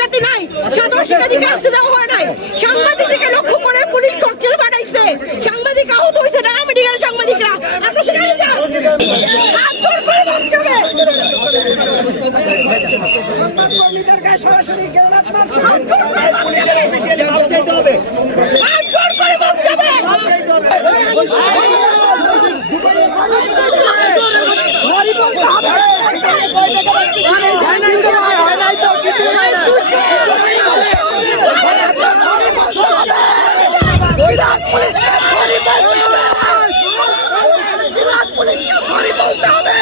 শিক্ষার্থী নাই সাধারণ শিক্ষার্থীকে আসতে দেওয়া হয় নাই। সাংবাদিক লক্ষ্য করে পুলিশ ককটেল ফাটাইছে সাংবাদিক আহত হয়েছে ঢাকা মেডিকেল সাংবাদিকরা। সরাসরি বিরাট পুলিশকে সরি বলতে হবে। বিরাট পুলিশকে সরি বলতে হবে।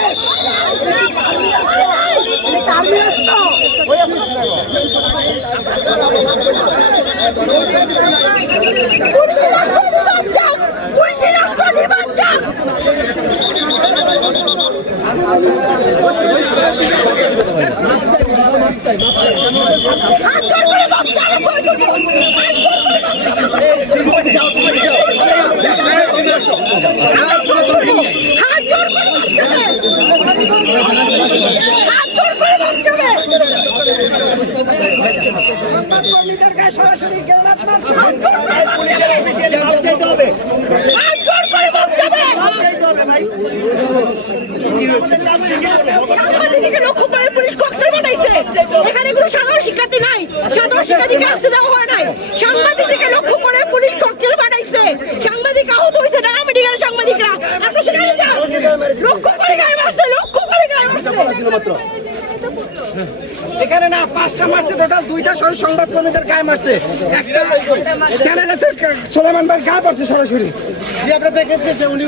হাত জোর করে বাচ্চারা তুলবে হাত জোর করে হাত জোর করে বাচ্চারা হাত জোর করে বাচ্চারা কর্মীদের গায়ে সরাসরি গ্রেনেড মারছে হাত জোর করে পুলিশের অফিসিয়ালি মাপ চাইতে হবে। হাত জোর করে বাচ্চারা চাইতে হবে। ভাই। সাংবাদিককে লক্ষ্য করে পুলিশ ককটেল বানাইছে। এখানে কোনো সাধারণ শিক্ষার্থী নাই। সাধারণ শিক্ষার্থীকে আসতে দেওয়া হয় নাই। সাংবাদিককে লক্ষ্য করে পুলিশ ককটেল বানাইছে। সাংবাদিক আহত হয়েছে ঢাকা মেডিকেলের সাংবাদিকরা। আপনি সেখানে যান। লক্ষ্য করে গায়ে মারছে লক্ষ্য করে গায়ে মারছে। এখানে না, পাঁচটা মারছে টোটাল দুইটা সর- সংবাদ গায়ে মারছে। একটা চ্যানেল আছে সোলেমান ভাই গায়ে পড়ছে সরাসরি। যে আপনারা দেখেছেন যে উনি